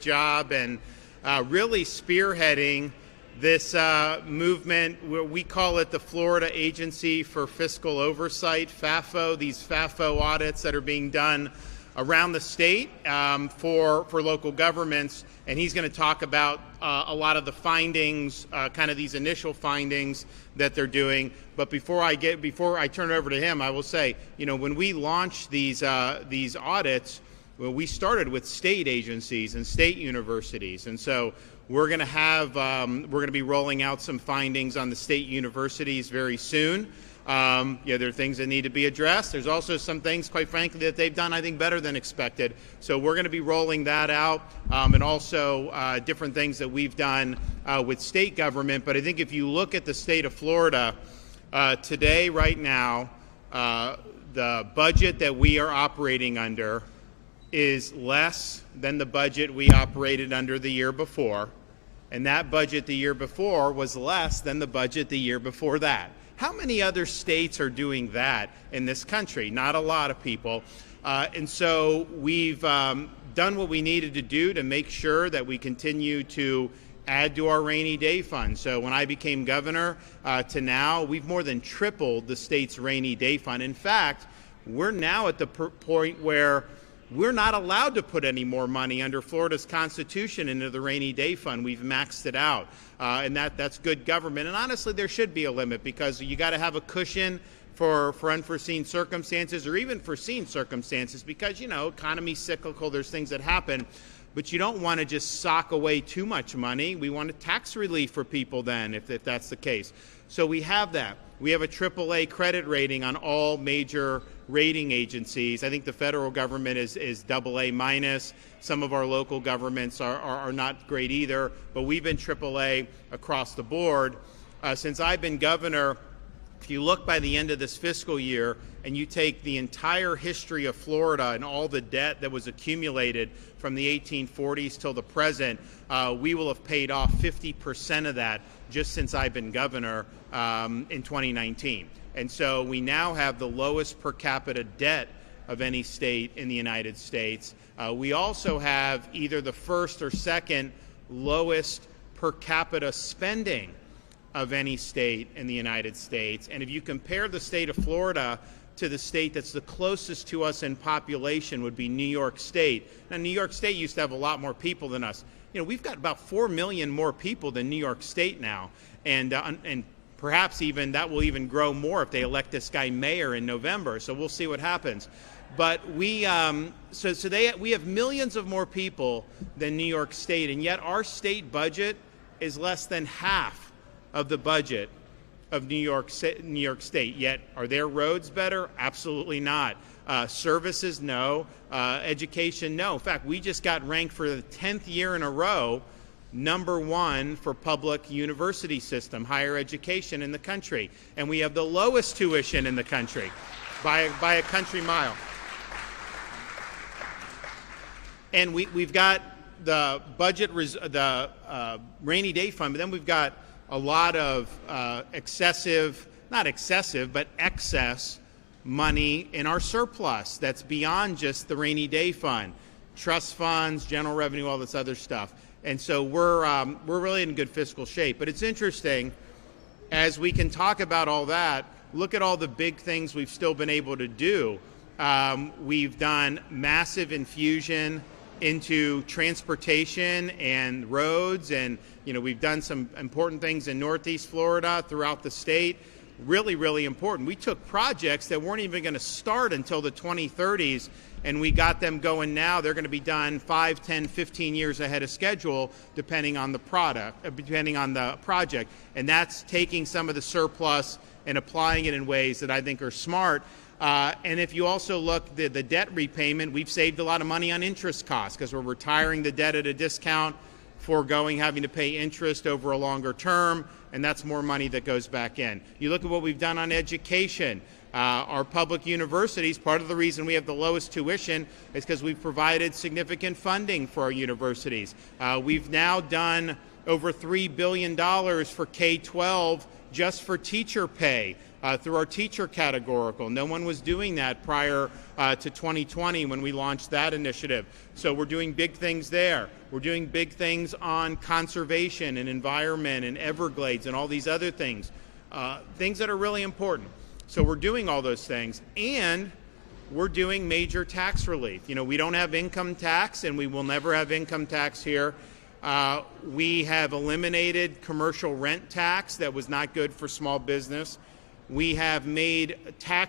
job and really spearheading this movement. We call it the Florida Agency for Fiscal Oversight, FAFO, these FAFO audits that are being done around the state for local governments. And he's going to talk about a lot of the findings, kind of these initial findings that they're doing. But before I turn it over to him, I will say, when we launched these audits, well, we started with state agencies and state universities, and so we're going to be rolling out some findings on the state universities very soon. There are things that need to be addressed. There's also some things, quite frankly, that they've done, I think, better than expected. So we're going to be rolling that out, and also different things that we've done with state government. But I think if you look at the state of Florida today, right now, the budget that we are operating under is less than the budget we operated under the year before, and that budget the year before was less than the budget the year before that. How many other states are doing that in this country? Not a lot of people. And so we've done what we needed to do to make sure that we continue to add to our rainy day fund. So when I became governor to now, we've more than tripled the state's rainy day fund. In fact, we're now at the point where we're not allowed to put any more money under Florida's Constitution into the rainy day fund. We've maxed it out, and that's good government. And honestly, there should be a limit, because you got to have a cushion for unforeseen circumstances, or even foreseen circumstances, because economy's cyclical. There's things that happen, but you don't want to just sock away too much money. We want a tax relief for people then, if that's the case. So we have that. We have a AAA credit rating on all major rating agencies. I think the federal government is AA minus. Some of our local governments are not great either, but we've been AAA across the board. Since I've been governor, if you look by the end of this fiscal year and you take the entire history of Florida and all the debt that was accumulated from the 1840s till the present, we will have paid off 50% of that just since I've been governor in 2019. And so we now have the lowest per capita debt of any state in the United States. We also have either the first or second lowest per capita spending of any state in the United States. And if you compare the state of Florida to the state that's the closest to us in population, would be New York State. Now, New York State used to have a lot more people than us. We've got about 4 million more people than New York State now, and perhaps even that will even grow more if they elect this guy mayor in November. So we'll see what happens. But we have millions of more people than New York State, and yet our state budget is less than half of the budget of New York State. Yet, are their roads better? Absolutely not. Services, no. Education, no. In fact, we just got ranked for the 10th year in a row #1 for public university system, higher education in the country. And we have the lowest tuition in the country by a country mile. And we've got the budget, the rainy day fund, but then we've got a lot of not excessive, but excess money in our surplus that's beyond just the rainy day fund, trust funds, general revenue, all this other stuff. And so we're really in good fiscal shape. But it's interesting, as we can talk about all that, look at all the big things we've still been able to do. We've done massive infusion into transportation and roads, and we've done some important things in Northeast Florida, throughout the state. Really, really important. We took projects that weren't even going to start until the 2030s, and we got them going now. They're going to be done 5, 10, 15 years ahead of schedule, depending on the project. And that's taking some of the surplus and applying it in ways that I think are smart. And if you also look, the debt repayment, we've saved a lot of money on interest costs, because we're retiring the debt at a discount, foregoing having to pay interest over a longer term, and that's more money that goes back in. You look at what we've done on education. Our public universities, part of the reason we have the lowest tuition is because we've provided significant funding for our universities. We've now done over $3 billion for K-12 just for teacher pay. through our teacher categorical. No one was doing that prior to 2020 when we launched that initiative. So we're doing big things there. We're doing big things on conservation and environment and Everglades and all these other things, things that are really important. So we're doing all those things, and we're doing major tax relief. You know, we don't have income tax, and we will never have income tax here. We have eliminated commercial rent tax that was not good for small business. We have made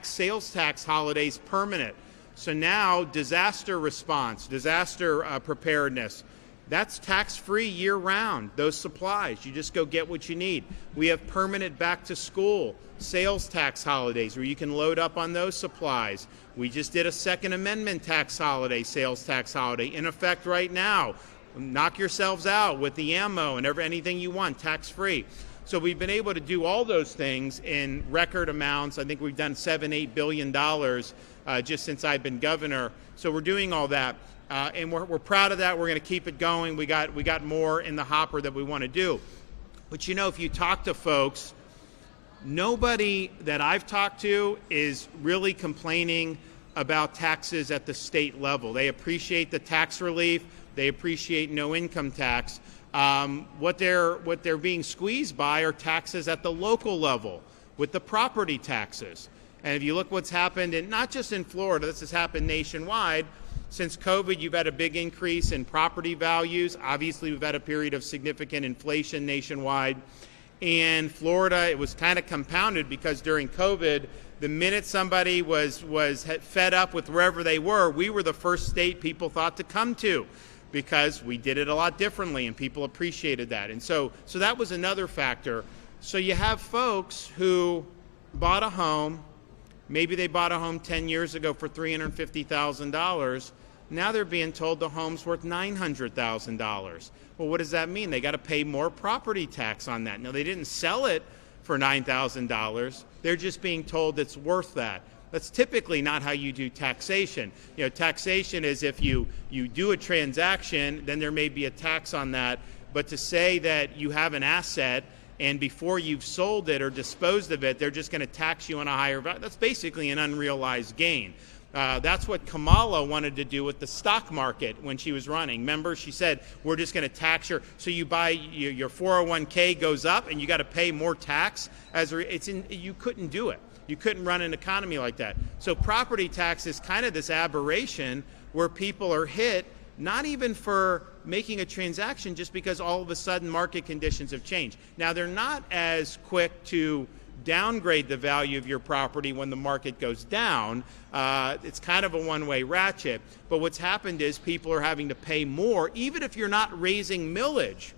sales tax holidays permanent. So now disaster response, disaster preparedness, that's tax-free year-round, those supplies. You just go get what you need. We have permanent back-to-school sales tax holidays where you can load up on those supplies. We just did a Second Amendment tax holiday, sales tax holiday, in effect right now. Knock yourselves out with the ammo and anything you want, tax-free. So we've been able to do all those things in record amounts. I think we've done $7-8 billion just since I've been governor. So we're doing all that, and we're proud of that. We're going to keep it going. We got more in the hopper that we want to do. But you know, if you talk to folks, nobody that I've talked to is really complaining about taxes at the state level. They appreciate the tax relief. They appreciate no income tax. What they're being squeezed by are taxes at the local level with the property taxes. And if you look what's happened, and not just in Florida, this has happened nationwide. Since COVID, you've had a big increase in property values. Obviously, we've had a period of significant inflation nationwide. In Florida, it was kind of compounded because during COVID, the minute somebody was fed up with wherever they were, we were the first state people thought to come to, because we did it a lot differently and people appreciated that. And so that was another factor. So you have folks who bought a home, maybe they bought a home 10 years ago for $350,000. Now they're being told the home's worth $900,000. Well, what does that mean? They got to pay more property tax on that. Now, they didn't sell it for $9,000. They're just being told it's worth that. That's typically not how you do taxation. You know, taxation is if you do a transaction, then there may be a tax on that. But to say that you have an asset and before you've sold it or disposed of it, they're just going to tax you on a higher value, that's basically an unrealized gain. That's what Kamala wanted to do with the stock market when she was running. Remember, she said, we're just going to tax your, so you buy, your 401k goes up and you got to pay more tax. You couldn't do it. You couldn't run an economy like that. So property tax is kind of this aberration where people are hit, not even for making a transaction, just because all of a sudden market conditions have changed. Now, they're not as quick to downgrade the value of your property when the market goes down. It's kind of a one-way ratchet. But what's happened is people are having to pay more, even if you're not raising millage.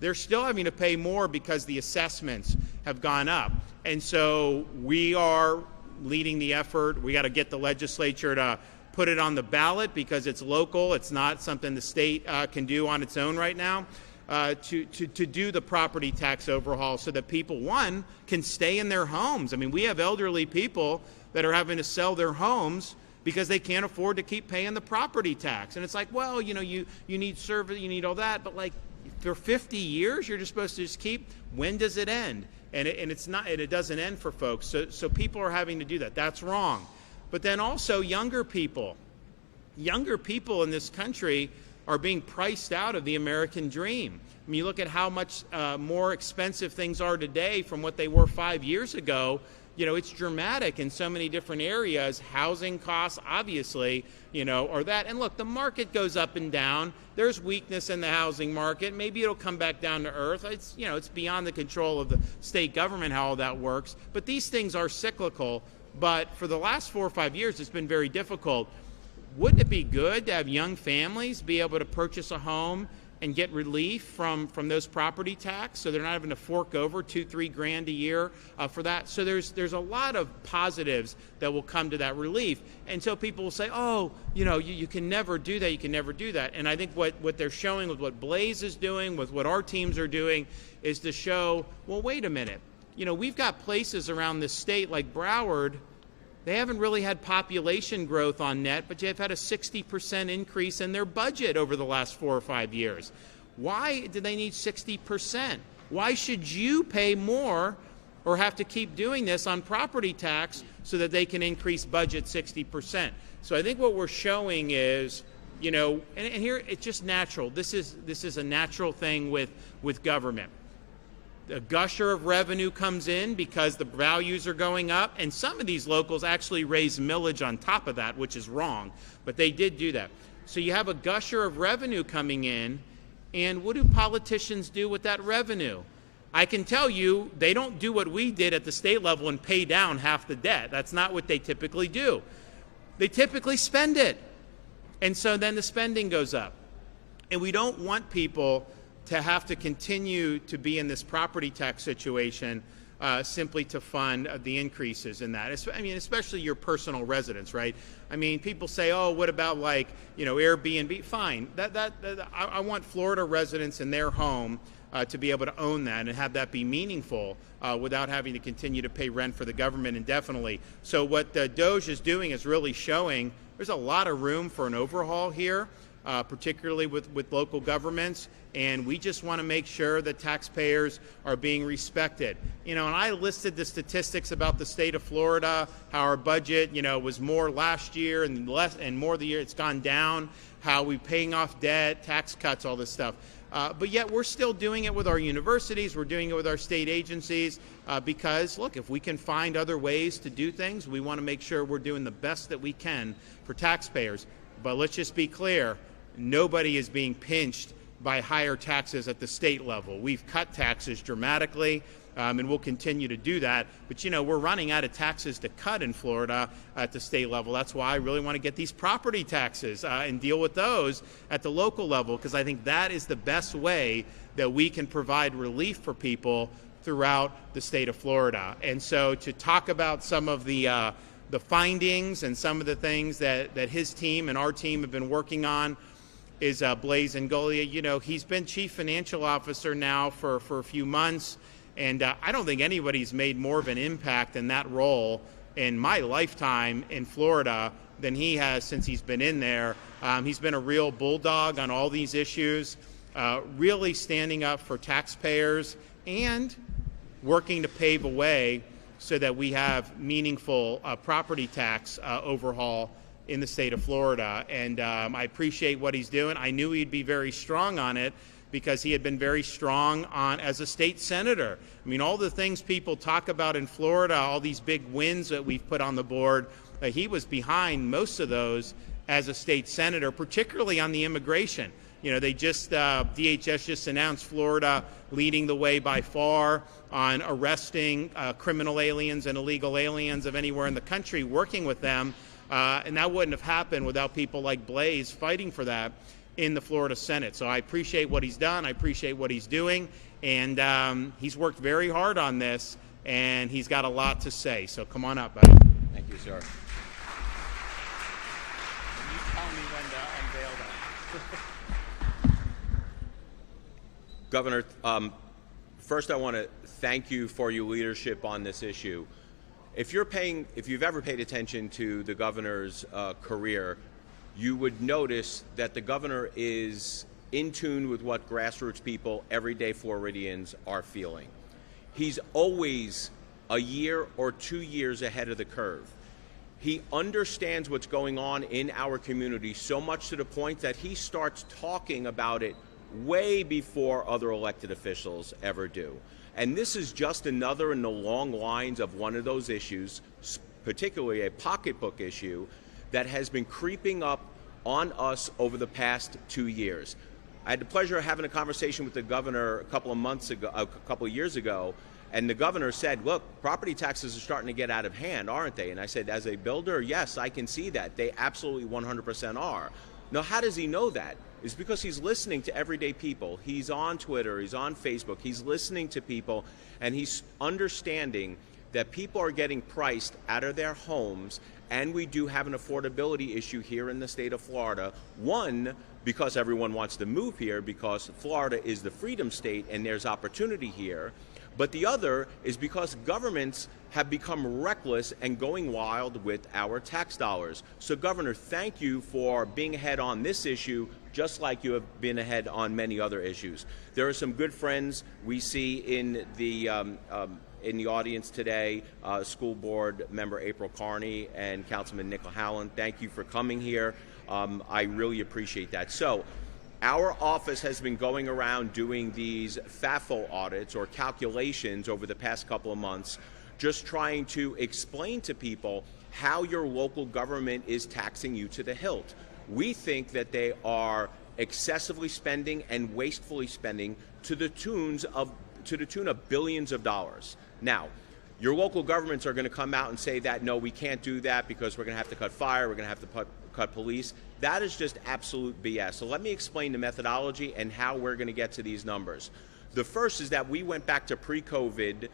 They're still having to pay more because the assessments have gone up. And so we are leading the effort. We got to get the legislature to put it on the ballot because it's local. It's not something the state can do on its own right now. To do the property tax overhaul so that people, one, can stay in their homes. I mean, we have elderly people that are having to sell their homes because they can't afford to keep paying the property tax. And it's like, well, you know, you need service, you need all that, but like for 50 years, you're just supposed to just keep. When does it end? And it doesn't end for folks. So people are having to do that. That's wrong. But then also younger people in this country are being priced out of the American dream. I mean, you look at how much more expensive things are today from what they were 5 years ago. You know, it's dramatic in so many different areas. Housing costs, obviously, you know, or that. And look, the market goes up and down. There's weakness in the housing market. Maybe it'll come back down to earth. It's, you know, it's beyond the control of the state government how all that works. But these things are cyclical. But for the last 4 or 5 years, it's been very difficult. Wouldn't it be good to have young families be able to purchase a home and get relief from those property tax, so they're not having to fork over $2-3 grand a year for that? So there's a lot of positives that will come to that relief. And so people will say, oh, you know, you can never do that, you can never do that. And I think what they're showing with what Blaze is doing, with what our teams are doing, is to show, well, wait a minute. You know, we've got places around this state like Broward. They haven't really had population growth on net, but they've had a 60% increase in their budget over the last 4 or 5 years. Why do they need 60%? Why should you pay more or have to keep doing this on property tax so that they can increase budget 60%. So I think what we're showing is, and here it's just natural. This is a natural thing with government. A gusher of revenue comes in because the values are going up, and some of these locals actually raise millage on top of that, which is wrong, but they did do that. So you have a gusher of revenue coming in, and what do politicians do with that revenue? I can tell you they don't do what we did at the state level and pay down half the debt. That's not what they typically do. They typically spend it, and so then the spending goes up. And we don't want people to have to continue to be in this property tax situation simply to fund the increases in that. Especially your personal residence, right? People say, oh, what about Airbnb? Fine. I want Florida residents in their home to be able to own that and have that be meaningful without having to continue to pay rent for the government indefinitely. So what the DOGE is doing is really showing there's a lot of room for an overhaul here, particularly with local governments, and we just want to make sure that taxpayers are being respected. And I listed the statistics about the state of Florida, how our budget, was more last year and less and more the year it's gone down, how we're paying off debt, tax cuts, all this stuff. But yet we're still doing it with our universities, we're doing it with our state agencies, because, look, if we can find other ways to do things, we want to make sure we're doing the best that we can for taxpayers. But let's just be clear, nobody is being pinched by higher taxes at the state level. We've cut taxes dramatically, and we'll continue to do that. But, we're running out of taxes to cut in Florida at the state level. That's why I really want to get these property taxes and deal with those at the local level, because I think that is the best way that we can provide relief for people throughout the state of Florida. And so to talk about some of the findings and some of the things that his team and our team have been working on is Blaise Ingoglia. He's been chief financial officer now for a few months, and I don't think anybody's made more of an impact in that role in my lifetime in Florida than he has since he's been in there. He's been a real bulldog on all these issues, really standing up for taxpayers and working to pave a way so that we have meaningful property tax overhaul in the state of Florida. And I appreciate what he's doing. I knew he'd be very strong on it because he had been very strong on as a state senator. All the things people talk about in Florida, all these big wins that we've put on the board, he was behind most of those as a state senator, particularly on the immigration. They just, DHS just announced Florida leading the way by far on arresting criminal aliens and illegal aliens of anywhere in the country, working with them. And that wouldn't have happened without people like Blaise fighting for that in the Florida Senate. So I appreciate what he's done. I appreciate what he's doing. And he's worked very hard on this, and he's got a lot to say. So come on up, buddy. Thank you, sir. Can you tell me when to unveil that? Governor, first I want to thank you for your leadership on this issue. If you've ever paid attention to the governor's career, you would notice that the governor is in tune with what grassroots people, everyday Floridians, are feeling. He's always a year or 2 years ahead of the curve. He understands what's going on in our community so much to the point that he starts talking about it way before other elected officials ever do. And this is just another in the long lines of one of those issues, particularly a pocketbook issue, that has been creeping up on us over the past 2 years. I had the pleasure of having a conversation with the governor a couple of years ago, and the governor said, look, property taxes are starting to get out of hand, aren't they? And I said, as a builder, yes, I can see that. They absolutely 100% are. Now, how does he know that? It's because he's listening to everyday people. He's on Twitter, he's on Facebook, he's listening to people, and he's understanding that people are getting priced out of their homes, and we do have an affordability issue here in the state of Florida. One, because everyone wants to move here because Florida is the freedom state and there's opportunity here. But the other is because governments have become reckless and going wild with our tax dollars. So, Governor, thank you for being ahead on this issue, just like you have been ahead on many other issues. There are some good friends we see in the in the audience today, School Board Member April Carney and Councilman Nick Howland. Thank you for coming here. I really appreciate that. So, our office has been going around doing these FAFO audits or calculations over the past couple of months, just trying to explain to people how your local government is taxing you to the hilt. We think that they are excessively spending and wastefully spending to the tune of billions of dollars. Now, your local governments are going to come out and say that, no, we can't do that because we're going to have to cut fire, we're going to have to cut police. That is just absolute BS. So let me explain the methodology and how we're going to get to these numbers. The first is that we went back to pre-COVID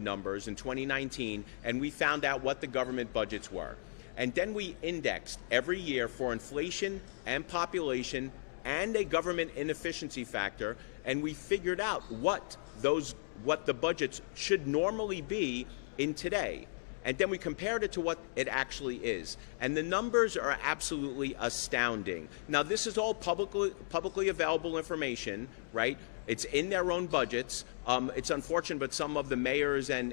numbers in 2019, and we found out what the government budgets were. And then we indexed every year for inflation and population and a government inefficiency factor, and we figured out what the budgets should normally be in today. And then we compared it to what it actually is. And the numbers are absolutely astounding. Now, this is all publicly available information, right? It's in their own budgets. It's unfortunate, but some of the mayors and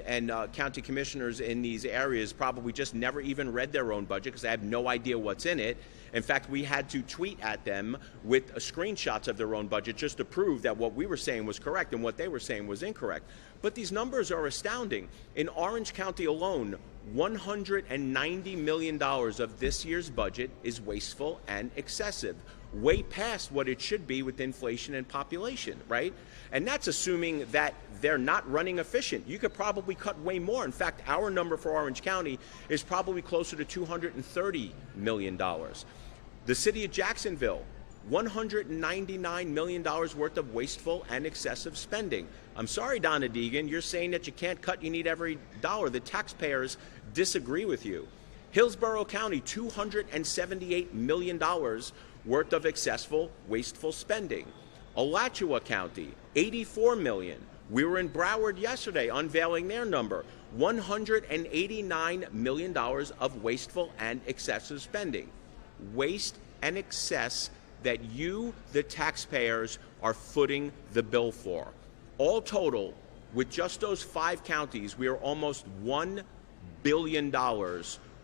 county commissioners in these areas probably just never even read their own budget because they have no idea what's in it. In fact, we had to tweet at them with screenshots of their own budget just to prove that what we were saying was correct and what they were saying was incorrect. But these numbers are astounding. In Orange County alone, $190 million of this year's budget is wasteful and excessive, way past what it should be with inflation and population, right? And that's assuming that they're not running efficient. You could probably cut way more. In fact, our number for Orange County is probably closer to $230 million. The city of Jacksonville, $199 million worth of wasteful and excessive spending. I'm sorry, Donna Deegan, you're saying that you can't cut, you need every dollar. The taxpayers disagree with you. Hillsborough County, $278 million worth of excessive, wasteful spending. Alachua County, $84 million. We were in Broward yesterday unveiling their number, $189 million of wasteful and excessive spending. Waste and excess that you, the taxpayers, are footing the bill for. All total, with just those 5 counties, we are almost $1 billion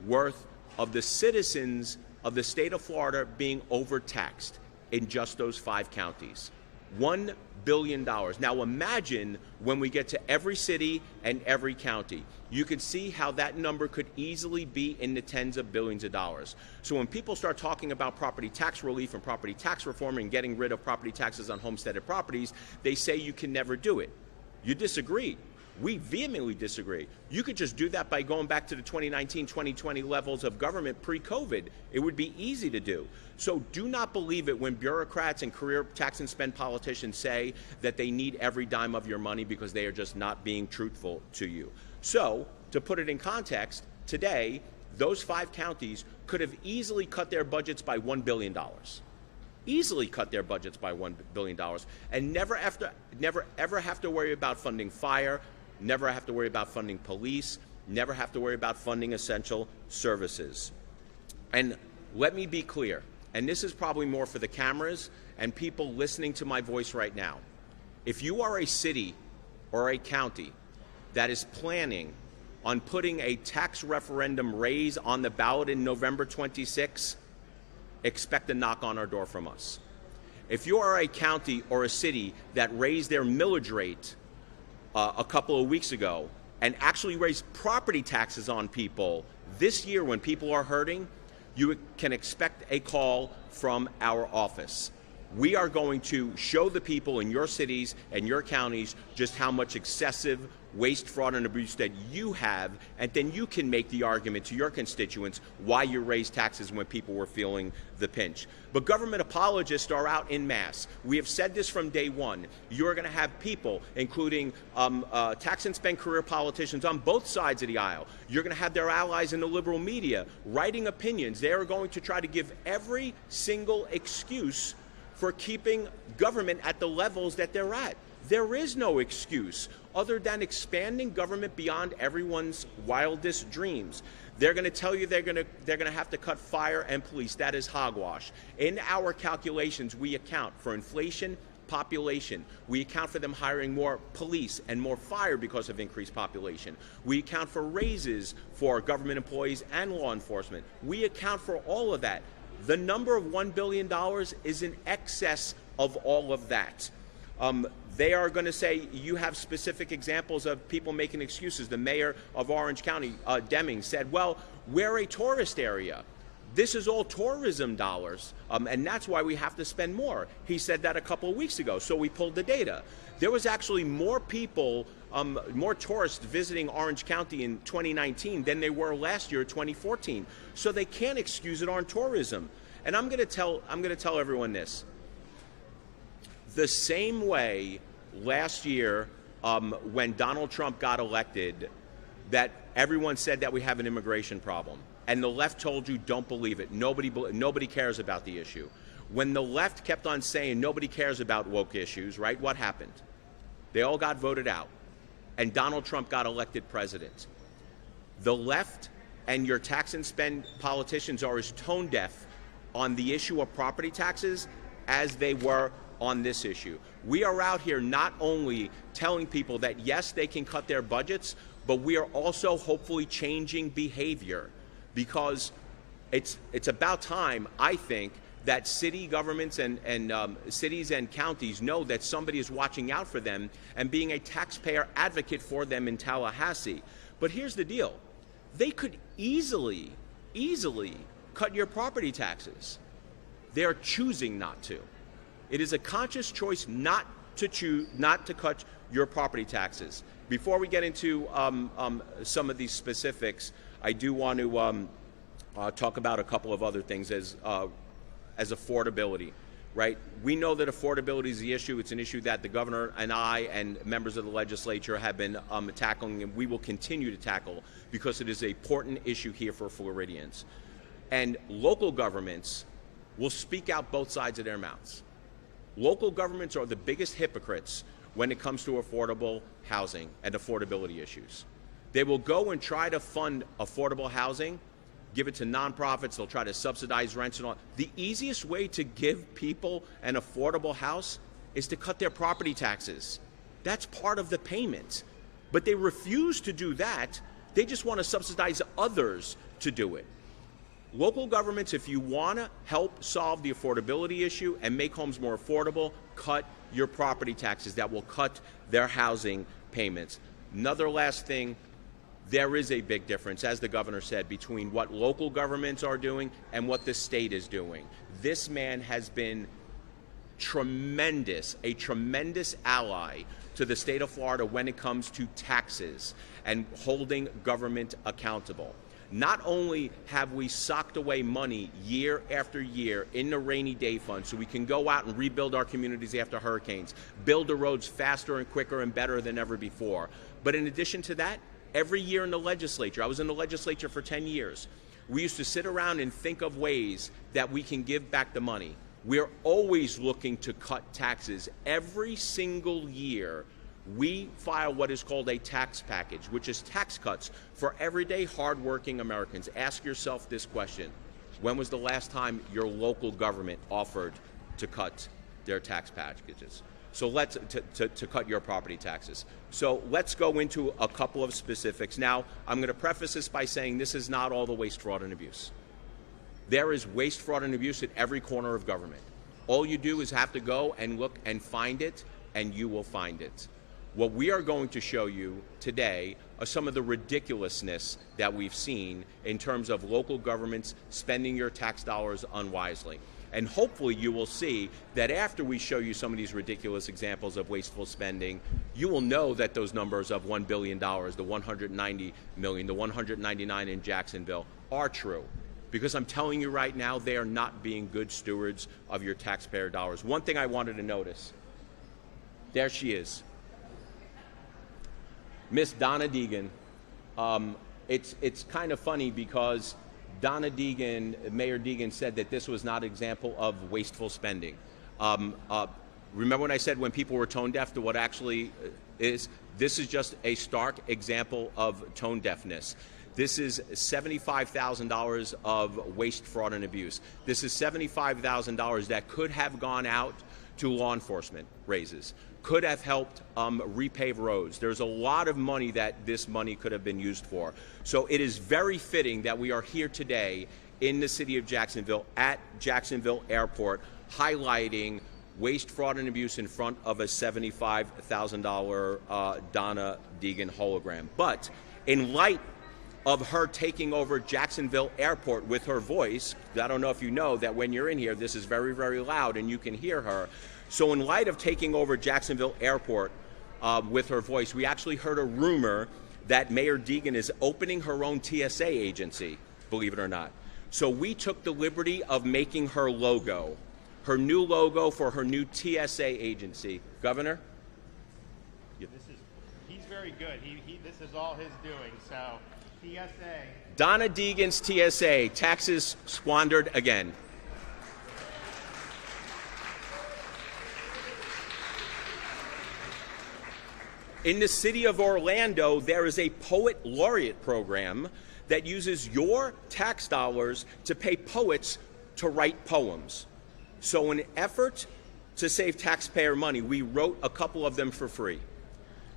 worth of the citizens of the state of Florida being overtaxed in just those 5 counties. $1 billion. Now imagine when we get to every city and every county. You could see how that number could easily be in the tens of billions of dollars. So when people start talking about property tax relief and property tax reform and getting rid of property taxes on homesteaded properties, they say you can never do it. You disagree. We vehemently disagree. You could just do that by going back to the 2019-2020 levels of government pre-COVID. It would be easy to do. So do not believe it when bureaucrats and career tax and spend politicians say that they need every dime of your money because they are just not being truthful to you. So, to put it in context, today, those 5 counties could have easily cut their budgets by $1 billion. Easily cut their budgets by $1 billion and never ever have to worry about funding fire, never have to worry about funding police, never have to worry about funding essential services. And let me be clear, and this is probably more for the cameras and people listening to my voice right now. If you are a city or a county that is planning on putting a tax referendum raise on the ballot in November 26, expect a knock on our door from us. If you are a county or a city that raised their millage rate a couple of weeks ago and actually raised property taxes on people this year when people are hurting, you can expect a call from our office. We are going to show the people in your cities and your counties just how much excessive waste, fraud, and abuse that you have, and then you can make the argument to your constituents why you raised taxes when people were feeling the pinch. But government apologists are out en masse. We have said this from day one. You're going to have people, including tax and spend career politicians on both sides of the aisle. You're going to have their allies in the liberal media writing opinions. They are going to try to give every single excuse for keeping government at the levels that they're at. There is no excuse other than expanding government beyond everyone's wildest dreams. They're going to tell you they're going to have to cut fire and police. That is hogwash. In our calculations, we account for inflation, population. We account for them hiring more police and more fire because of increased population. We account for raises for government employees and law enforcement. We account for all of that. The number of $1 billion is in excess of all of that. They are going to say you have specific examples of people making excuses. The mayor of Orange County, Deming, said, well, we're a tourist area. This is all tourism dollars, and that's why we have to spend more. He said that a couple of weeks ago, so we pulled the data. There was actually more people, more tourists visiting Orange County in 2019 than there were last year, 2014. So they can't excuse it on tourism. And I'm going to tell everyone this. The same way last year when Donald Trump got elected, that everyone said that we have an immigration problem. And the left told you, don't believe it. Nobody cares about the issue. When the left kept on saying nobody cares about woke issues, right, what happened? They all got voted out. And Donald Trump got elected president. The left and your tax and spend politicians are as tone deaf on the issue of property taxes as they were on this issue. We are out here not only telling people that, yes, they can cut their budgets, but we are also hopefully changing behavior. Because it's about time, I think, that city governments and cities and counties know that somebody is watching out for them and being a taxpayer advocate for them in Tallahassee. But here's the deal. They could easily cut your property taxes. They're choosing not to. It is a conscious choice not to cut your property taxes. Before we get into some of these specifics, I do want to talk about a couple of other things as affordability, right? We know that affordability is the issue. It's an issue that the governor and I and members of the legislature have been tackling, and we will continue to tackle because it is an important issue here for Floridians. And local governments will speak out both sides of their mouths. Local governments are the biggest hypocrites when it comes to affordable housing and affordability issues. They will go and try to fund affordable housing, give it to nonprofits, they'll try to subsidize rents and all. The easiest way to give people an affordable house is to cut their property taxes. That's part of the payment. But they refuse to do that. They just want to subsidize others to do it. Local governments, if you want to help solve the affordability issue and make homes more affordable, cut your property taxes. That will cut their housing payments. Another last thing, there is a big difference, as the governor said, between what local governments are doing and what the state is doing. This man has been a tremendous ally to the state of Florida when it comes to taxes and holding government accountable. Not only have we socked away money year after year in the rainy day fund so we can go out and rebuild our communities after hurricanes, build the roads faster and quicker and better than ever before, but in addition to that, every year in the legislature, I was in the legislature for 10 years, we used to sit around and think of ways that we can give back the money. We're always looking to cut taxes. Every single year, we file what is called a tax package, which is tax cuts for everyday hardworking Americans. Ask yourself this question. When was the last time your local government offered to cut their tax packages? So to cut your property taxes. So let's go into a couple of specifics. Now, I'm going to preface this by saying this is not all the waste, fraud, and abuse. There is waste, fraud, and abuse at every corner of government. All you do is have to go and look and find it, and you will find it. What we are going to show you today are some of the ridiculousness that we've seen in terms of local governments spending your tax dollars unwisely. And hopefully you will see that after we show you some of these ridiculous examples of wasteful spending, you will know that those numbers of $1 billion, the $190 million, the $199 in Jacksonville are true. Because I'm telling you right now, they are not being good stewards of your taxpayer dollars. One thing I wanted to notice, there she is. Miss Donna Deegan. It's kind of funny because Donna Deegan, Mayor Deegan, said that this was not an example of wasteful spending. Remember when I said when people were tone deaf to what actually is? This is just a stark example of tone deafness. This is $75,000 of waste, fraud, and abuse. This is $75,000 that could have gone out to law enforcement raises, could have helped repave roads. There's a lot of money that this money could have been used for. So it is very fitting that we are here today in the city of Jacksonville at Jacksonville Airport highlighting waste, fraud, and abuse in front of a $75,000 Donna Deegan hologram. But in light of her taking over Jacksonville Airport with her voice, I don't know if you know that when you're in here, this is very, very loud and you can hear her. So in light of taking over Jacksonville Airport with her voice, we actually heard a rumor that Mayor Deegan is opening her own TSA agency, believe it or not. So we took the liberty of making her logo, her new logo for her new TSA agency. Governor? He's very good. This is all his doing, so TSA. Donna Deegan's TSA, taxes squandered again. In the city of Orlando, there is a poet laureate program that uses your tax dollars to pay poets to write poems. So in an effort to save taxpayer money, we wrote a couple of them for free.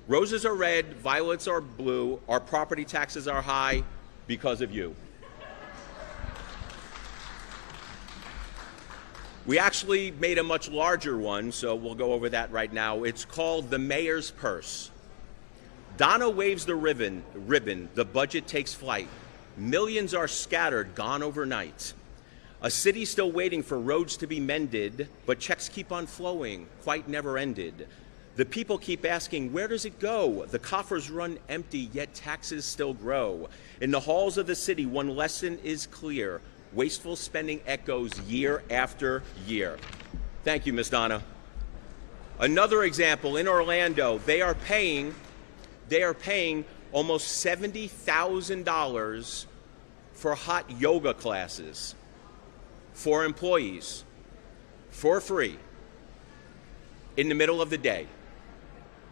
Roses are red, violets are blue, our property taxes are high because of you. We actually made a much larger one, so we'll go over that right now. It's called The Mayor's Purse. Donna waves the ribbon, the budget takes flight. Millions are scattered, gone overnight. A city still waiting for roads to be mended, but checks keep on flowing, quite never ended. The people keep asking, where does it go? The coffers run empty, yet taxes still grow. In the halls of the city, one lesson is clear. Wasteful spending echoes year after year. Thank you, Ms. Donna. Another example, in Orlando, they are paying almost $70,000 for hot yoga classes for employees for free in the middle of the day.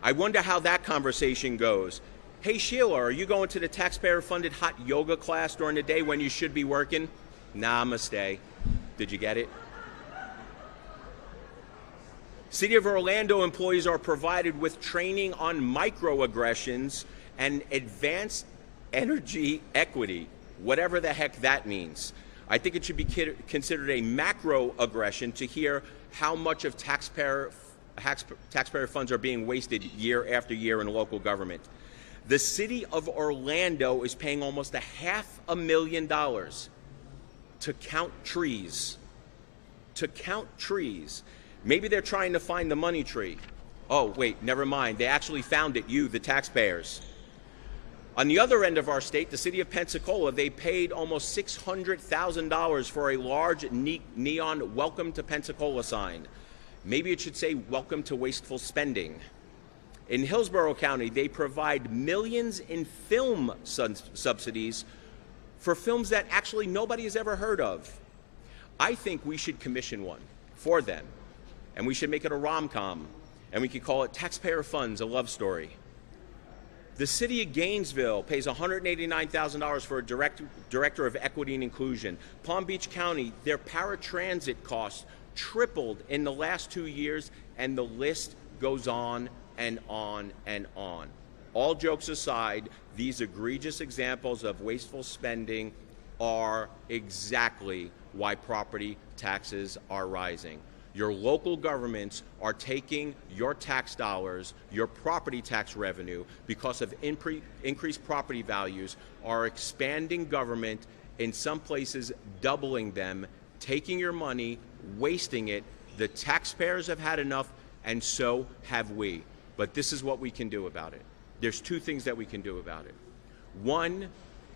I wonder how that conversation goes. Hey, Sheila, are you going to the taxpayer-funded hot yoga class during the day when you should be working? Namaste. Did you get it? City of Orlando employees are provided with training on microaggressions and advanced energy equity, whatever the heck that means. I think it should be considered a macroaggression to hear how much of taxpayer funds are being wasted year after year in local government. The city of Orlando is paying almost $500,000 to count trees. To count trees. Maybe they're trying to find the money tree. Oh, wait, never mind. They actually found it, you, the taxpayers. On the other end of our state, the city of Pensacola, they paid almost $600,000 for a large neon Welcome to Pensacola sign. Maybe it should say Welcome to Wasteful Spending. In Hillsborough County, they provide millions in film subsidies for films that actually nobody has ever heard of. I think we should commission one for them, and we should make it a rom-com, and we could call it Taxpayer Funds, a Love Story. The city of Gainesville pays $189,000 for a director of equity and inclusion. Palm Beach County, their paratransit costs tripled in the last 2 years, and the list goes on and on and on. All jokes aside, these egregious examples of wasteful spending are exactly why property taxes are rising. Your local governments are taking your tax dollars, your property tax revenue, because of increased property values, are expanding government, in some places doubling them, taking your money, wasting it. The taxpayers have had enough, and so have we. But this is what we can do about it. There's two things that we can do about it. One,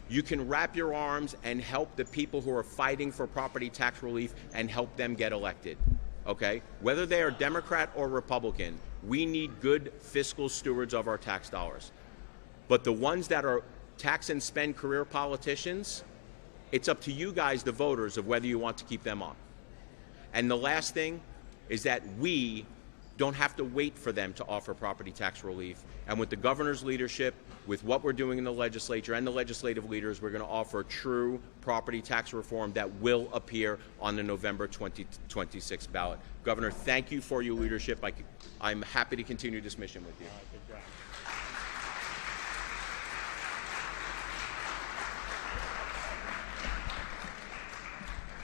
you can wrap your arms and help the people who are fighting for property tax relief and help them get elected. Okay? Whether they are Democrat or Republican, we need good fiscal stewards of our tax dollars. But the ones that are tax and spend career politicians, it's up to you guys, the voters, of whether you want to keep them on. And the last thing is that we don't have to wait for them to offer property tax relief. And with the governor's leadership, with what we're doing in the legislature and the legislative leaders, we're going to offer true property tax reform that will appear on the November 2026 ballot. Governor, thank you for your leadership. I'm happy to continue this mission with you.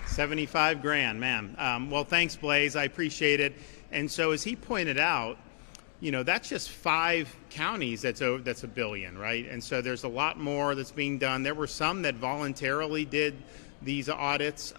75 grand, man. Well, thanks, Blaze. I appreciate it. And so as he pointed out, you know, that's just 5 counties that's $1 billion, right? And so there's a lot more that's being done. There were some that voluntarily did these audits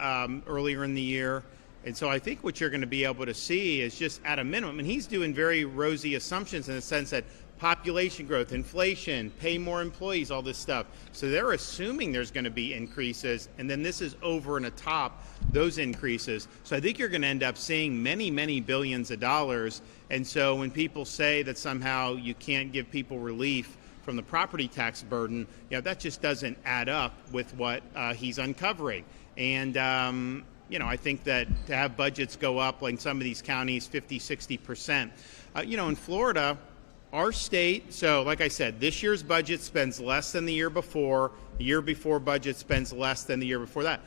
earlier in the year. And so I think what you're going to be able to see is just at a minimum, and he's doing very rosy assumptions in the sense that population growth, inflation, pay more employees, all this stuff. So they're assuming there's going to be increases, and then this is over and atop those increases. So I think you're going to end up seeing many, many billions of dollars. And so when people say that somehow you can't give people relief from the property tax burden, you know, that just doesn't add up with what he's uncovering. And you know, I think that to have budgets go up, like in some of these counties, 50, 60%. You know, in Florida, our state, so like I said, this year's budget spends less than the year before. The year before budget spends less than the year before that.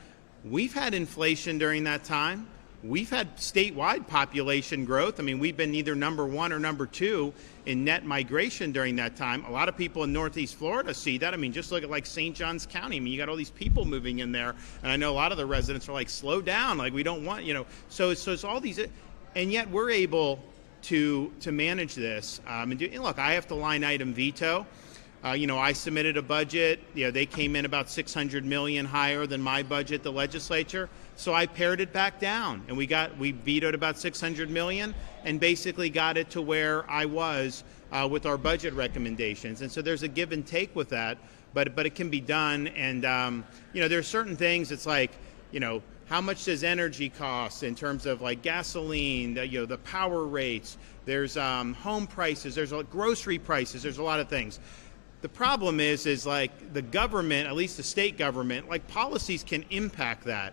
We've had inflation during that time. We've had statewide population growth. I mean, we've been either number 1 or number 2 in net migration during that time. A lot of people in Northeast Florida see that. I mean, just look at like St. Johns County. I mean, you got all these people moving in there. And I know a lot of the residents are like, slow down. Like, we don't want, you know. So it's all these, and yet we're able to manage this. And look, I have to line item veto. You know, I submitted a budget. You know, they came in about $600 million higher than my budget, the legislature. So I pared it back down, and we vetoed about $600 million, and basically got it to where I was with our budget recommendations. And so there's a give and take with that, but it can be done. And you know, there's certain things. It's like, you know, how much does energy cost in terms of like gasoline, you know, the power rates, there's home prices, there's grocery prices, there's a lot of things. The problem is like the government, at least the state government, like policies can impact that,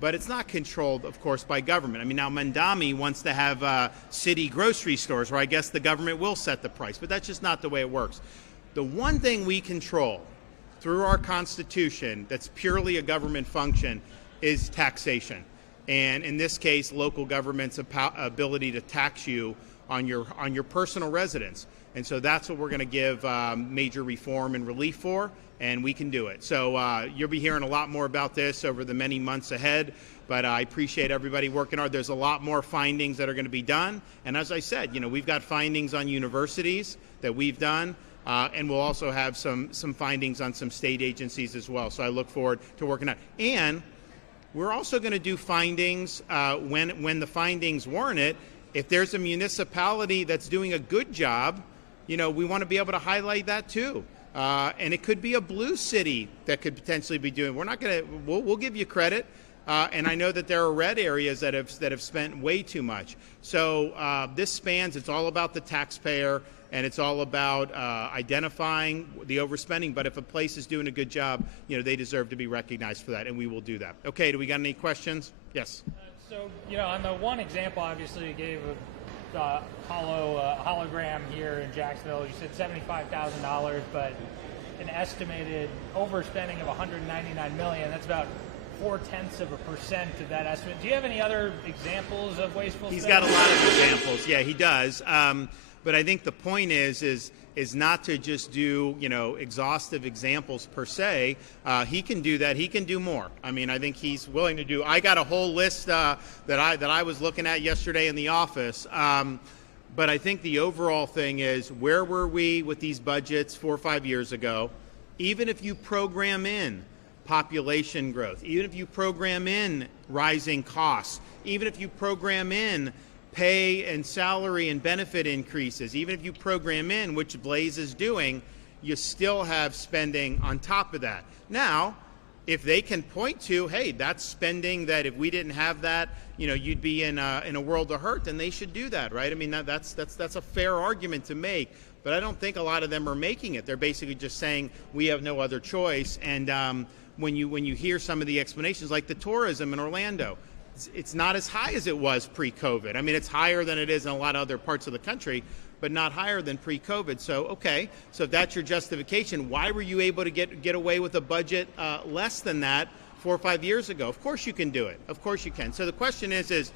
but it's not controlled, of course, by government. I mean, now Mandami wants to have city grocery stores where I guess the government will set the price, but that's just not the way it works. The one thing we control through our Constitution that's purely a government function is taxation. And in this case, local government's ability to tax you on your personal residence. And so that's what we're going to give major reform and relief for, and we can do it. So you'll be hearing a lot more about this over the many months ahead, but I appreciate everybody working hard. There's a lot more findings that are going to be done. And as I said, you know, we've got findings on universities that we've done, and we'll also have some findings on some state agencies as well. So I look forward to working on it. And we're also going to do findings when the findings warrant it. If there's a municipality that's doing a good job, you know, we want to be able to highlight that too. And it could be a blue city that could potentially be doing. We're not going to. We'll give you credit. And I know that there are red areas that have spent way too much. So this spans. It's all about the taxpayer, and it's all about identifying the overspending. But if a place is doing a good job, you know, they deserve to be recognized for that, and we will do that. Okay. Do we got any questions? Yes. So, you know, on the one example, obviously, you gave a hologram here in Jacksonville. You said $75,000, but an estimated overspending of $199 million. That's about 0.4% of that estimate. Do you have any other examples of wasteful spending? He's got a lot of examples. Yeah, he does. But I think the point is not to just do, you know, exhaustive examples per se. He can do that. He can do more. I mean, I think he's willing to do. I got a whole list that I was looking at yesterday in the office. But I think the overall thing is, where were we with these budgets 4 or 5 years ago? Even if you program in population growth, even if you program in rising costs, even if you program in pay and salary and benefit increases, even if you program in, which Blaze is doing, you still have spending on top of that. Now, if they can point to, hey, that's spending that if we didn't have that, you know, you'd be in a world of hurt, then they should do that, right? I mean, that's a fair argument to make, but I don't think a lot of them are making it. They're basically just saying we have no other choice. And when you hear some of the explanations, like the tourism in Orlando, it's not as high as it was pre-COVID. I mean, it's higher than it is in a lot of other parts of the country, but not higher than pre-COVID. So, okay, so if that's your justification, why were you able to get away with a budget less than that 4 or 5 years ago? Of course you can do it. Of course you can. So the question is,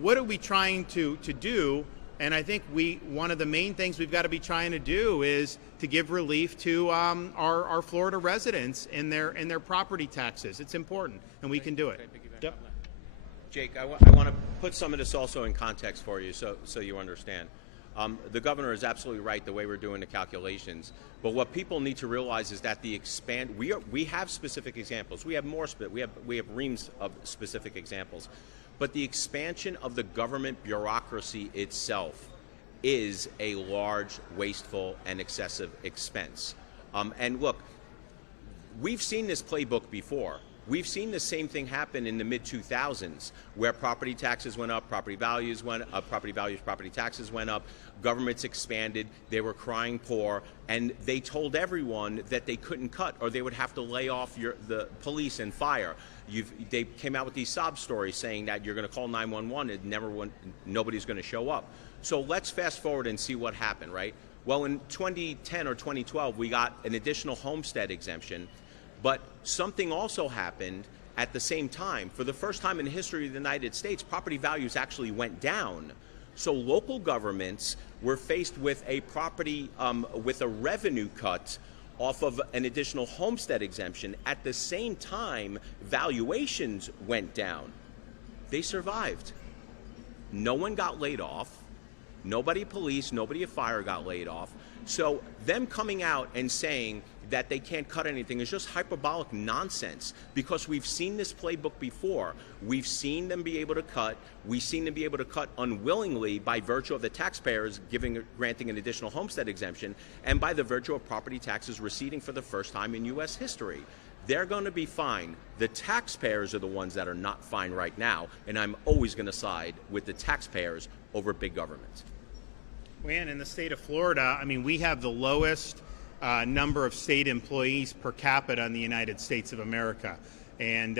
what are we trying to do? And I think one of the main things we've got to be trying to do is to give relief to our Florida residents in their property taxes. It's important, and we can do it. Yep. Jake, I want to put some of this also in context for you so you understand. The governor is absolutely right the way we're doing the calculations. But what people need to realize is that we have specific examples. We have we have reams of specific examples. But the expansion of the government bureaucracy itself is a large, wasteful, and excessive expense. And look, we've seen this playbook before. We've seen the same thing happen in the mid-2000s, where property taxes went up, property taxes went up, governments expanded, they were crying poor, and they told everyone that they couldn't cut or they would have to lay off the police and fire. They came out with these sob stories saying that you're going to call 911 and nobody's going to show up. So let's fast forward and see what happened, right? Well, in 2010 or 2012, we got an additional homestead exemption, but something also happened at the same time. For the first time in the history of the United States, property values actually went down. So local governments were faced with a revenue cut off of an additional homestead exemption. At the same time, valuations went down. They survived. No one got laid off. Nobody at police, nobody at fire got laid off. So them coming out and saying that they can't cut anything is just hyperbolic nonsense, because we've seen this playbook before. We've seen them be able to cut. We've seen them be able to cut unwillingly by virtue of the taxpayers granting an additional homestead exemption, and by the virtue of property taxes receding for the first time in U.S. history. They're going to be fine. The taxpayers are the ones that are not fine right now, and I'm always going to side with the taxpayers over big government. And in the state of Florida, I mean, we have the lowest number of state employees per capita in the United States of America. And,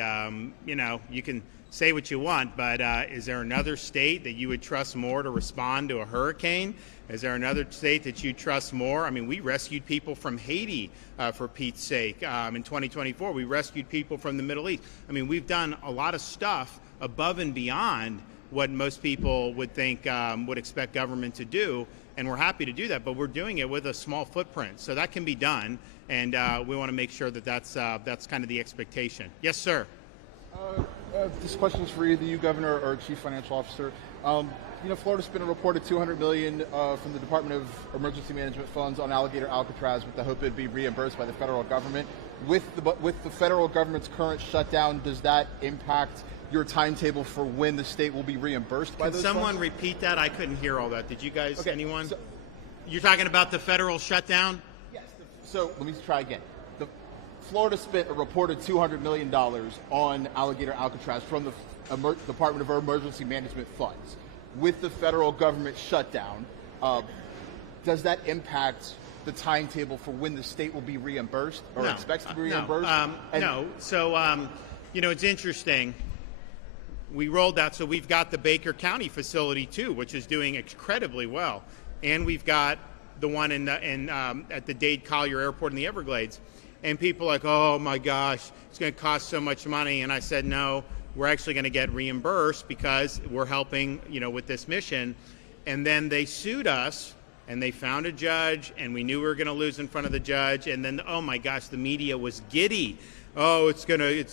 you can say what you want, but is there another state that you would trust more to respond to a hurricane? Is there another state that you trust more? I mean, we rescued people from Haiti, for Pete's sake. In 2024, we rescued people from the Middle East. I mean, we've done a lot of stuff above and beyond what most people would think would expect government to do, and we're happy to do that, but we're doing it with a small footprint, so that can be done, and we want to make sure that that's kind of the expectation. Yes, sir. This question is for either you, Governor, or Chief Financial Officer. Florida's been reported $200 million from the Department of Emergency Management funds on Alligator Alcatraz with the hope it'd be reimbursed by the federal government. With the federal government's current shutdown, does that impact your timetable for when the state will be reimbursed by those funds? Can someone repeat that? I couldn't hear all that. Did you guys, okay, anyone? You're talking about the federal shutdown? Yes. So let me try again. Florida spent a reported $200 million on Alligator Alcatraz from the Department of Emergency Management funds. With the federal government shutdown, does that impact the timetable for when the state will be reimbursed or expects to be reimbursed? No. So, it's interesting. We rolled out, so we've got the Baker County facility too, which is doing incredibly well, and we've got the one at the Dade Collier Airport in the Everglades. And people are like, oh my gosh, it's going to cost so much money. And I said, no, we're actually going to get reimbursed because we're helping, with this mission. And then they sued us, and they found a judge, and we knew we were going to lose in front of the judge. And then, oh my gosh, the media was giddy. Oh, it's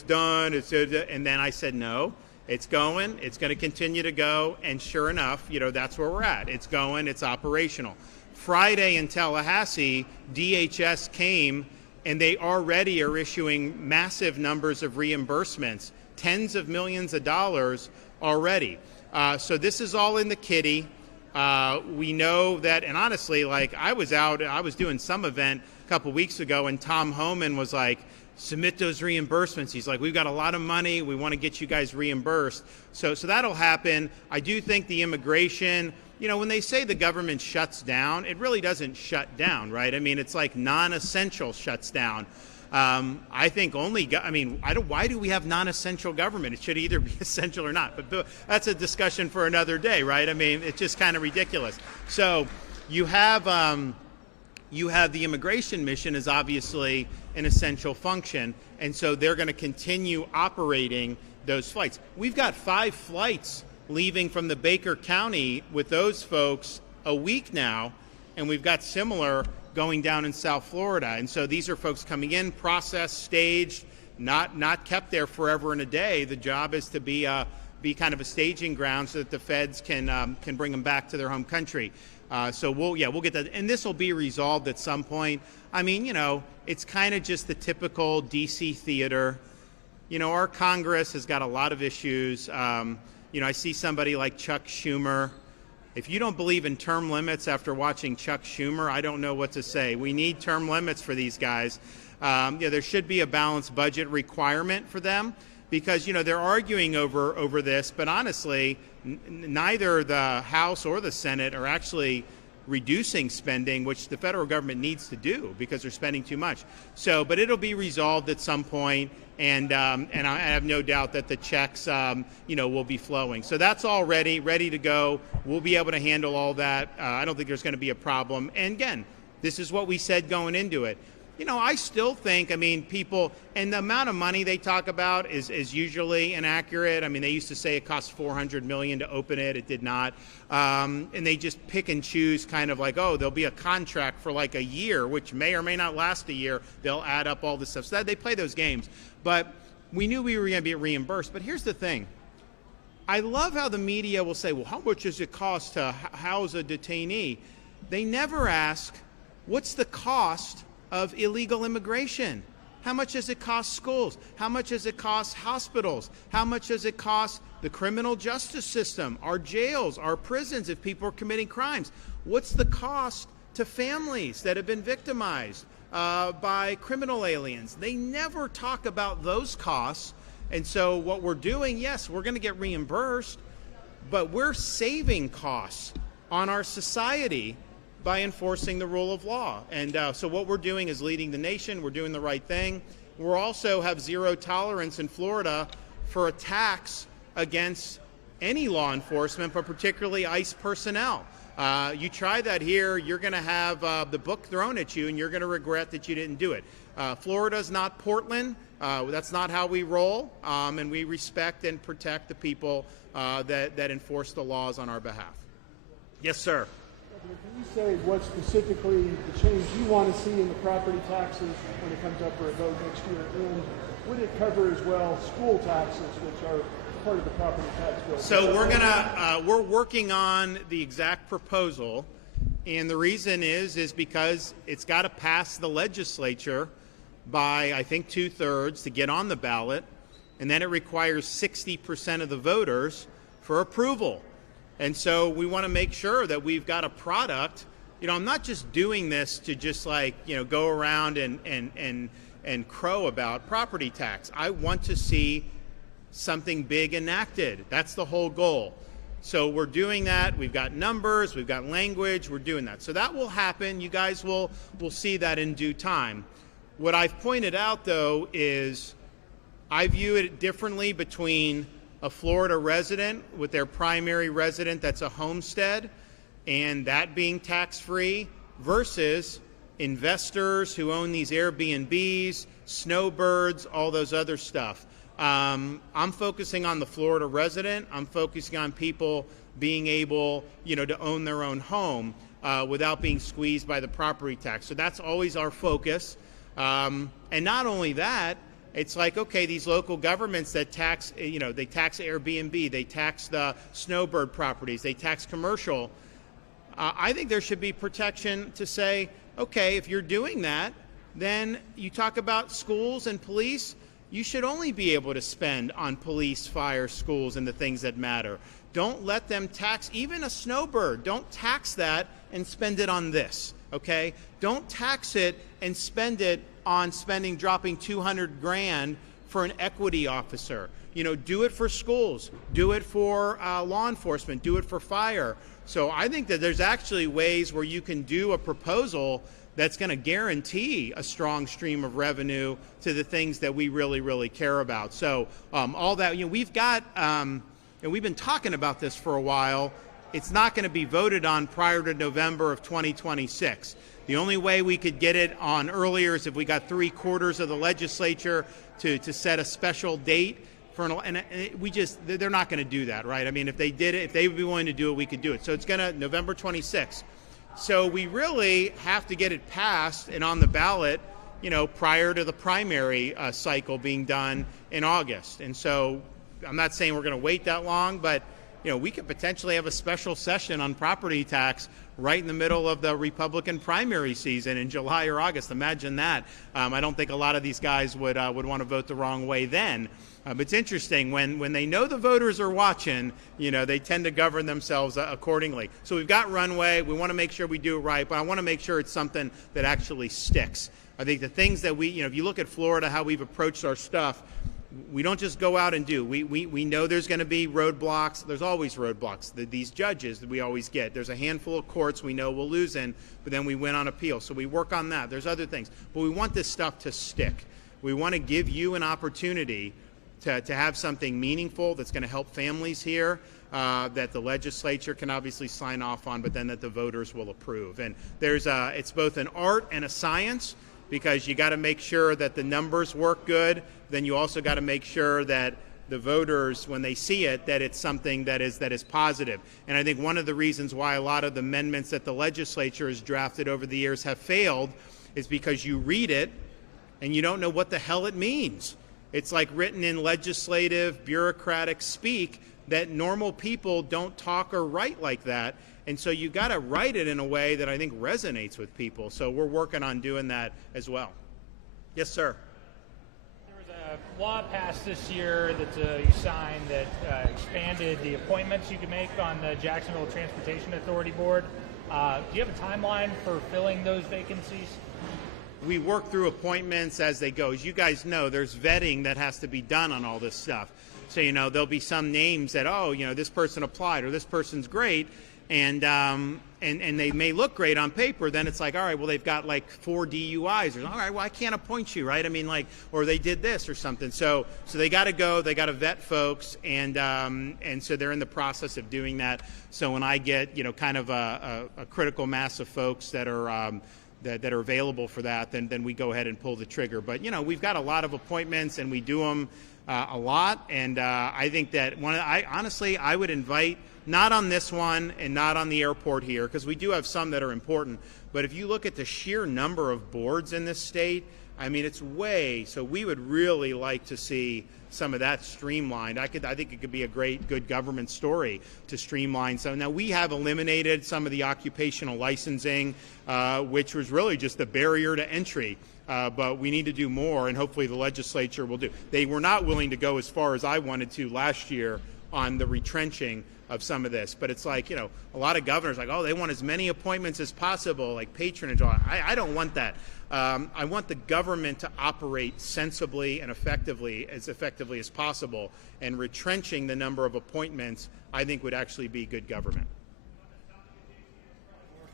done. And then I said, no. It's going to continue to go, and sure enough, that's where we're at. It's going, it's operational. Friday in Tallahassee, DHS came, and they already are issuing massive numbers of reimbursements, tens of millions of dollars already. So this is all in the kitty. We know that, and honestly, I was doing some event a couple weeks ago, and Tom Homan was like, submit those reimbursements. He's like, we've got a lot of money. We want to get you guys reimbursed. So that'll happen. I do think the immigration, when they say the government shuts down, it really doesn't shut down, right? I mean, it's like non-essential shuts down. I think why do we have non-essential government? It should either be essential or not. But that's a discussion for another day, right? I mean, it's just kind of ridiculous. So you have the immigration mission is obviously an essential function, and so they're going to continue operating those flights. We've got 5 flights leaving from the Baker County with those folks a week now, and we've got similar going down in South Florida. And so these are folks coming in, processed, staged, not kept there forever and a day. The job is to be kind of a staging ground so that the feds can bring them back to their home country. So we'll get that, and this will be resolved at some point. I mean, it's kind of just the typical DC theater. Our Congress has got a lot of issues. I see somebody like Chuck Schumer. If you don't believe in term limits after watching Chuck Schumer, I don't know what to say. We need term limits for these guys. There should be a balanced budget requirement for them because, they're arguing over this, but honestly, neither the House or the Senate are actually reducing spending, which the federal government needs to do because they're spending too much. So, but it'll be resolved at some point, and I have no doubt that the checks, will be flowing. So that's all ready to go. We'll be able to handle all that. I don't think there's going to be a problem. And again, this is what we said going into it. I still think, people, and the amount of money they talk about is usually inaccurate. They used to say it cost $400 million to open it. It did not. And they just pick and choose kind of like, there'll be a contract for like a year, which may or may not last a year. They'll add up all this stuff. So they play those games. But we knew we were going to be reimbursed. But here's the thing. I love how the media will say, well, how much does it cost to house a detainee? They never ask, what's the cost of illegal immigration? How much does it cost schools? How much does it cost hospitals? How much does it cost the criminal justice system, our jails, our prisons if people are committing crimes? What's the cost to families that have been victimized by criminal aliens? They never talk about those costs. And so what we're doing, yes, we're going to get reimbursed, but we're saving costs on our society by enforcing the rule of law. And so what we're doing is leading the nation. We're doing the right thing. We also have zero tolerance in Florida for attacks against any law enforcement, but particularly ICE personnel. You try that here, you're going to have the book thrown at you, and you're going to regret that you didn't do it. Florida's not Portland. That's not how we roll, and we respect and protect the people that enforce the laws on our behalf. Yes, sir. Can you say what specifically the change you want to see in the property taxes when it comes up for a vote next year? And would it cover as well school taxes, which are part of the property tax bill? So we're working on the exact proposal, and the reason is because it's got to pass the legislature by, I think, 2/3 to get on the ballot, and then it requires 60% of the voters for approval. And so we want to make sure that we've got a product. I'm not just doing this to just go around and crow about property tax. I want to see something big enacted. That's the whole goal. So we're doing that. We've got numbers, we've got language, we're doing that. So that will happen. You guys will see that in due time. What I've pointed out, though, is I view it differently between a Florida resident with their primary resident that's a homestead and that being tax-free versus investors who own these Airbnbs, snowbirds, all those other stuff. I'm focusing on the Florida resident. I'm focusing on people being able, to own their own home without being squeezed by the property tax. So that's always our focus. And not only that, it's like, okay, these local governments that tax, they tax Airbnb, they tax the snowbird properties, they tax commercial. I think there should be protection to say, okay, if you're doing that, then you talk about schools and police, you should only be able to spend on police, fire, schools, and the things that matter. Don't let them tax, even a snowbird, don't tax that and spend it on this, okay? Don't tax it and spend it on dropping $200,000 for an equity officer. Do it for schools, do it for law enforcement, do it for fire. So I think that there's actually ways where you can do a proposal that's going to guarantee a strong stream of revenue to the things that we really, really care about. So all that, we've got, and we've been talking about this for a while. It's not going to be voted on prior to November of 2026. The only way we could get it on earlier is if we got 3/4 of the legislature to set a special date for they're not going to do that, right? I mean, if they did it, if they would be willing to do it, we could do it. So it's going to November 26th. So we really have to get it passed and on the ballot, prior to the primary cycle being done in August. And so I'm not saying we're going to wait that long, but we could potentially have a special session on property tax right in the middle of the Republican primary season in July or August. Imagine that. I don't think a lot of these guys would want to vote the wrong way then. But it's interesting, when they know the voters are watching, they tend to govern themselves accordingly. So we've got runway. We want to make sure we do it right, but I want to make sure it's something that actually sticks. I think the things that if you look at Florida, how we've approached our stuff, we don't just go out and do. We know there's going to be roadblocks. There's always roadblocks. These judges that we always get. There's a handful of courts we know we'll lose in, but then we win on appeal. So we work on that. There's other things. But we want this stuff to stick. We want to give you an opportunity to have something meaningful that's going to help families here, that the legislature can obviously sign off on, but then that the voters will approve. And it's both an art and a science, because you got to make sure that the numbers work good. Then you also got to make sure that the voters, when they see it, that it's something that is positive. And I think one of the reasons why a lot of the amendments that the legislature has drafted over the years have failed is because you read it and you don't know what the hell it means. It's like written in legislative, bureaucratic speak that normal people don't talk or write like that. And so you got to write it in a way that I think resonates with people. So we're working on doing that as well. Yes, sir. There was a law passed this year that you signed that expanded the appointments you can make on the Jacksonville Transportation Authority Board. Do you have a timeline for filling those vacancies? We work through appointments as they go. As you guys know, there's vetting that has to be done on all this stuff. So, there'll be some names that, this person applied or this person's great. And they may look great on paper. Then it's like, all right, well, they've got like 4 DUIs. Or, all right, well, I can't appoint you, right? I mean, or they did this or something. So they got to go. They got to vet folks, and so they're in the process of doing that. So when I get kind of a critical mass of folks that are that are available for that, then we go ahead and pull the trigger. But we've got a lot of appointments, and we do them a lot. And I think that I would invite. Not on this one and not on the airport here, because we do have some that are important. But if you look at the sheer number of boards in this state, I mean, it's so we would really like to see some of that streamlined. I think it could be a good government story to streamline. So now we have eliminated some of the occupational licensing, which was really just a barrier to entry. But we need to do more, and hopefully the legislature will do. They were not willing to go as far as I wanted to last year on the retrenching of some of this. But it's like, a lot of governors they want as many appointments as possible, like patronage. I don't want that. I want the government to operate sensibly and effectively as possible. And retrenching the number of appointments, I think, would actually be good government.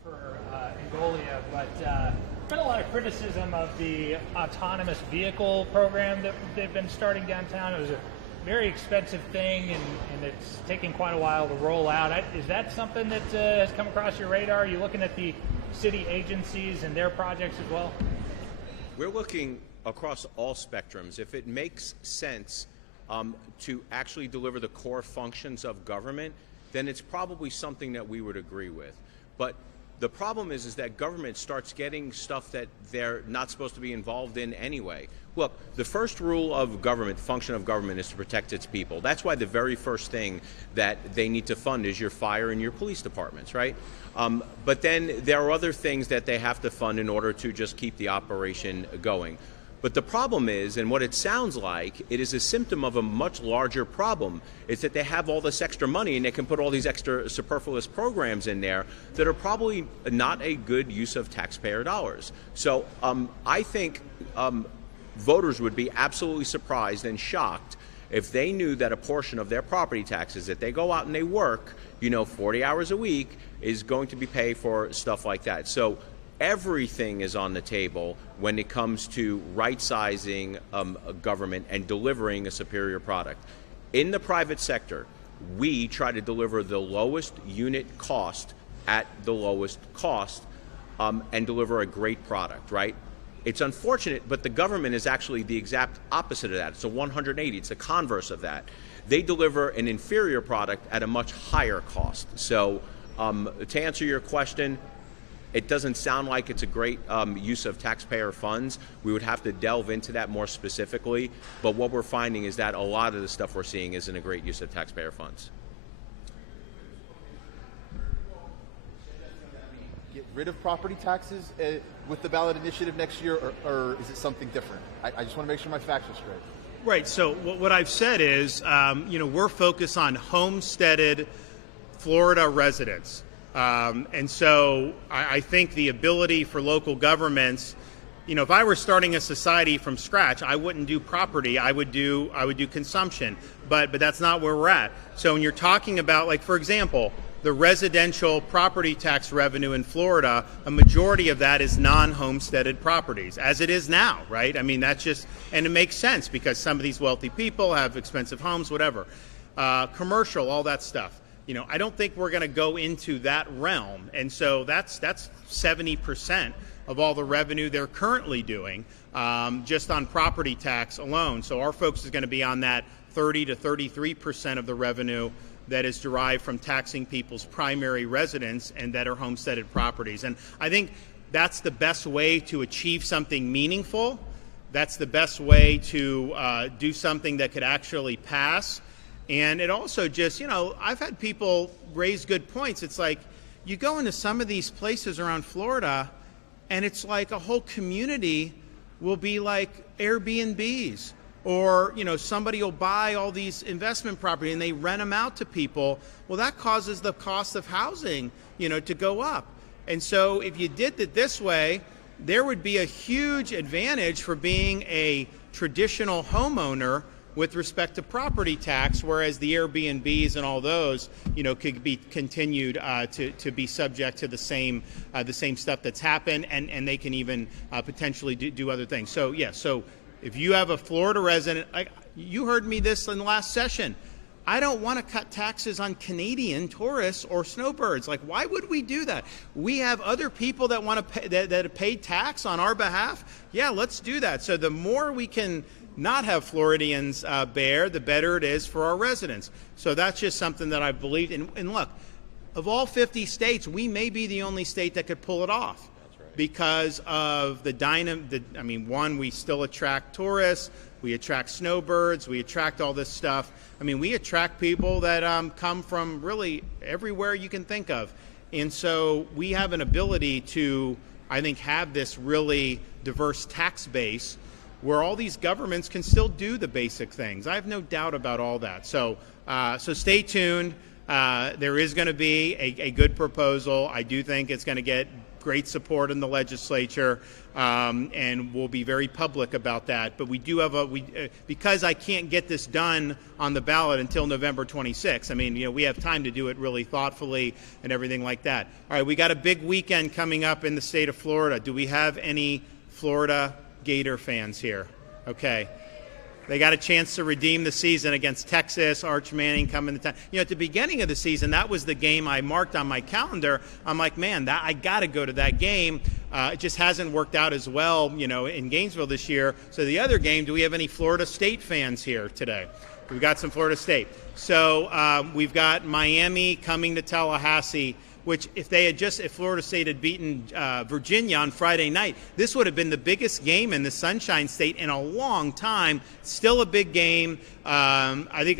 For Angolia, but there's been a lot of criticism of the autonomous vehicle program that they've been starting downtown. It was a very expensive thing, and it's taking quite a while to roll out. Is that something that has come across your radar? Are you looking at the city agencies and their projects as well? We're looking across all spectrums. If it makes sense to actually deliver the core functions of government, then it's probably something that we would agree with. But the problem is that government starts getting stuff that they're not supposed to be involved in anyway. Look, the first rule of government, function of government, is to protect its people. That's why the very first thing that they need to fund is your fire and your police departments, right? But then there are other things that they have to fund in order to just keep the operation going. But the problem is, and what it sounds like, it is a symptom of a much larger problem, is that they have all this extra money and they can put all these extra superfluous programs in there that are probably not a good use of taxpayer dollars. So I think voters would be absolutely surprised and shocked if they knew that a portion of their property taxes, that they go out and they work 40 hours a week is going to be paid for stuff like that. So everything is on the table when it comes to right-sizing a government and delivering a superior product. In the private sector, we try to deliver the lowest unit cost at the lowest cost and deliver a great product, right? It's unfortunate, but the government is actually the exact opposite of that. It's a 180. It's the converse of that. They deliver an inferior product at a much higher cost. So to answer your question, it doesn't sound like it's a great use of taxpayer funds. We would have to delve into that more specifically. But what we're finding is that a lot of the stuff we're seeing isn't a great use of taxpayer funds. Get rid of property taxes with the ballot initiative next year, or is it something different? I just want to make sure my facts are straight. Right. So what I've said is, we're focused on homesteaded Florida residents. And so I think the ability for local governments, if I were starting a society from scratch, I wouldn't do property. I would do consumption. But that's not where we're at. So when you're talking about, like, for example, the residential property tax revenue in Florida, a majority of that is non-homesteaded properties, as it is now, right? I mean, that's just, and it makes sense because some of these wealthy people have expensive homes, whatever. Commercial, all that stuff. I don't think we're going to go into that realm. And so that's 70% of all the revenue they're currently doing just on property tax alone. So our focus is going to be on that 30 to 33% of the revenue that is derived from taxing people's primary residence and that are homesteaded properties. And I think that's the best way to achieve something meaningful. That's the best way to do something that could actually pass. And it also just, I've had people raise good points. It's like you go into some of these places around Florida and it's like a whole community will be like Airbnbs. Or, somebody will buy all these investment property and they rent them out to people. Well, that causes the cost of housing, to go up. And so if you did it this way, there would be a huge advantage for being a traditional homeowner with respect to property tax, whereas the Airbnbs and all those, could be continued to be subject to the same stuff that's happened, and they can even potentially do other things. So, yeah, so if you have a Florida resident, you heard me this in the last session, I don't want to cut taxes on Canadian tourists or snowbirds. Like, why would we do that? We have other people that want to pay, that pay tax on our behalf. Yeah, let's do that. So the more we can not have Floridians bear, the better it is for our residents. So that's just something that I believe in. And look, of all 50 states, we may be the only state that could pull it off. Because of one, we still attract tourists, we attract snowbirds, we attract all this stuff. We attract people that come from really everywhere you can think of. And so we have an ability to, I think, have this really diverse tax base where all these governments can still do the basic things. I have no doubt about all that. So stay tuned. There is going to be a good proposal. I do think it's going to get great support in the legislature, and we'll be very public about that. But we do have because I can't get this done on the ballot until November 26th. We have time to do it really thoughtfully and everything like that. All right, we got a big weekend coming up in the state of Florida. Do we have any Florida Gator fans here? Okay. They got a chance to redeem the season against Texas. Arch Manning coming to town. At the beginning of the season, that was the game I marked on my calendar. I'm like, man, I got to go to that game. It just hasn't worked out as well, in Gainesville this year. So the other game, do we have any Florida State fans here today? We've got some Florida State. So we've got Miami coming to Tallahassee, which if Florida State had beaten Virginia on Friday night, this would have been the biggest game in the Sunshine State in a long time. Still a big game. I think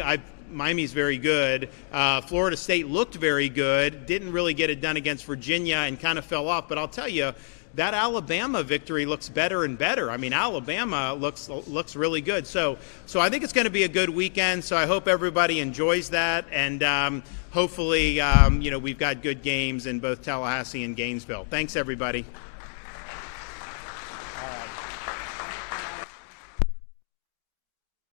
Miami's very good. Florida State looked very good. Didn't really get it done against Virginia and kind of fell off. But I'll tell you, that Alabama victory looks better and better. Alabama looks really good. So I think it's going to be a good weekend. So I hope everybody enjoys that. And hopefully, we've got good games in both Tallahassee and Gainesville. Thanks, everybody.